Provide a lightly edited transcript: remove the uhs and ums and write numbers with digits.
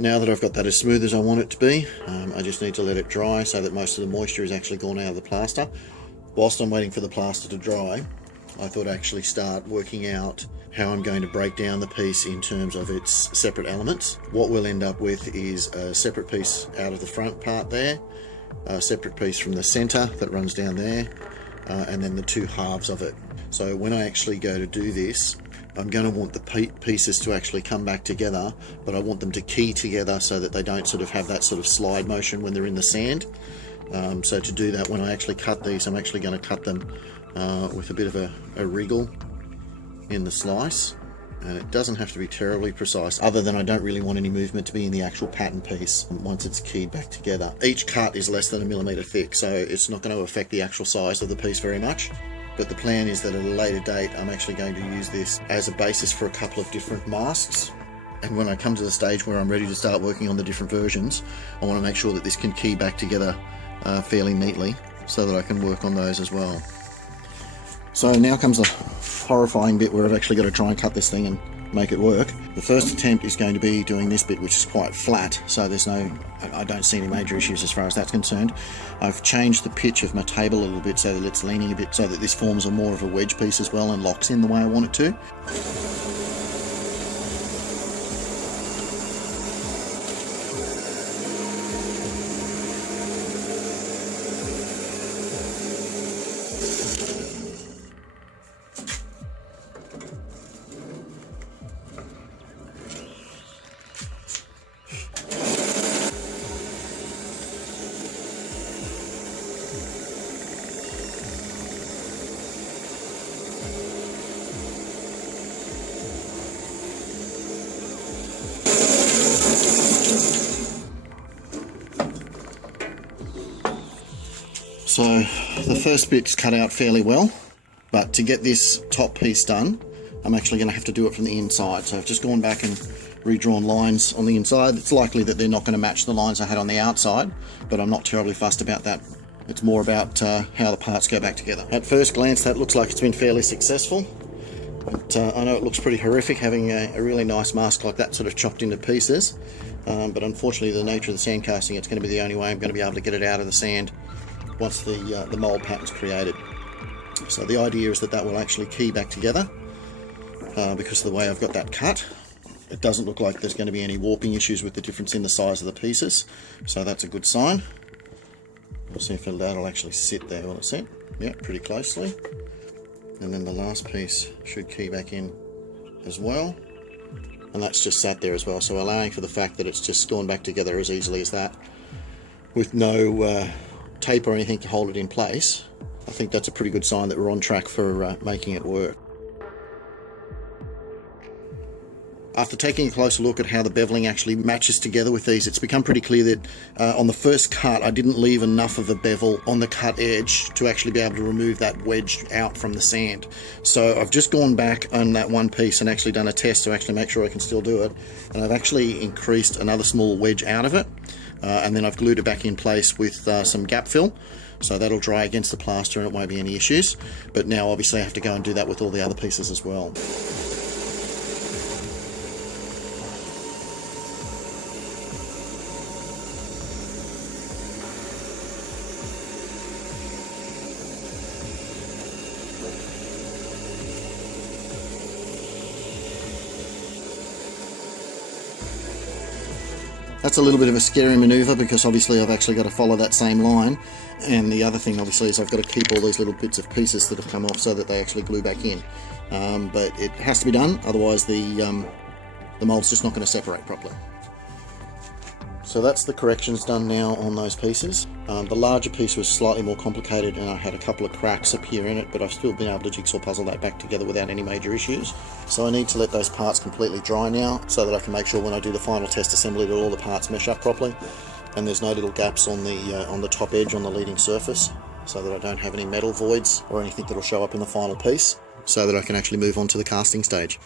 Now that I've got that as smooth as I want it to be, I just need to let it dry so that most of the moisture is actually gone out of the plaster. Whilst I'm waiting for the plaster to dry, I thought I'd actually start working out how I'm going to break down the piece in terms of its separate elements. What we'll end up with is a separate piece out of the front part there, a separate piece from the center that runs down there, and then the two halves of it. So when I actually go to do this, I'm going to want the pieces to actually come back together, but I want them to key together so that they don't sort of have that sort of slide motion when they're in the sand. So to do that, when I actually cut these, I'm actually going to cut them with a bit of a wriggle in the slice. And it doesn't have to be terribly precise, other than I don't really want any movement to be in the actual pattern piece once it's keyed back together. Each cut is less than 1 millimeter thick, so it's not going to affect the actual size of the piece very much. But the plan is that at a later date, I'm actually going to use this as a basis for a couple of different masks. And when I come to the stage where I'm ready to start working on the different versions, I want to make sure that this can key back together fairly neatly so that I can work on those as well. So now comes the horrifying bit where I've actually got to try and cut this thing and make it work. The first attempt is going to be doing this bit, which is quite flat, so I don't see any major issues as far as that's concerned. I've changed the pitch of my table a little bit so that it's leaning a bit, so that this forms a more of a wedge piece as well and locks in the way I want it to. So the first bit's cut out fairly well, but to get this top piece done, I'm actually going to have to do it from the inside. So I've just gone back and redrawn lines on the inside. It's likely that they're not going to match the lines I had on the outside, but I'm not terribly fussed about that. It's more about how the parts go back together. At first glance, that looks like it's been fairly successful, but I know it looks pretty horrific having a really nice mask like that sort of chopped into pieces. But unfortunately, the nature of the sand casting, it's going to be the only way I'm going to be able to get it out of the sand once the mold pattern's created. So the idea is that that will actually key back together because of the way I've got that cut. It doesn't look like there's going to be any warping issues with the difference in the size of the pieces, so that's a good sign. We'll see if that'll actually sit there, will it sit? Yeah, pretty closely. And then the last piece should key back in as well. And that's just sat there as well, so allowing for the fact that it's just gone back together as easily as that with no tape or anything to hold it in place. I think that's a pretty good sign that we're on track for making it work. After taking a closer look at how the beveling actually matches together with these, it's become pretty clear that on the first cut I didn't leave enough of a bevel on the cut edge to actually be able to remove that wedge out from the sand. So I've just gone back on that one piece and actually done a test to actually make sure I can still do it, and I've actually increased another small wedge out of it, and then I've glued it back in place with some gap fill, so that'll dry against the plaster and it won't be any issues. But now obviously I have to go and do that with all the other pieces as well. That's a little bit of a scary maneuver because obviously I've actually got to follow that same line, and the other thing obviously is I've got to keep all these little bits of pieces that have come off so that they actually glue back in. But it has to be done, otherwise the mold's just not going to separate properly. So that's the corrections done now on those pieces. The larger piece was slightly more complicated and I had a couple of cracks appear in it, but I've still been able to jigsaw puzzle that back together without any major issues. So I need to let those parts completely dry now so that I can make sure when I do the final test assembly that all the parts mesh up properly and there's no little gaps on the top edge on the leading surface, so that I don't have any metal voids or anything that will show up in the final piece, so that I can actually move on to the casting stage.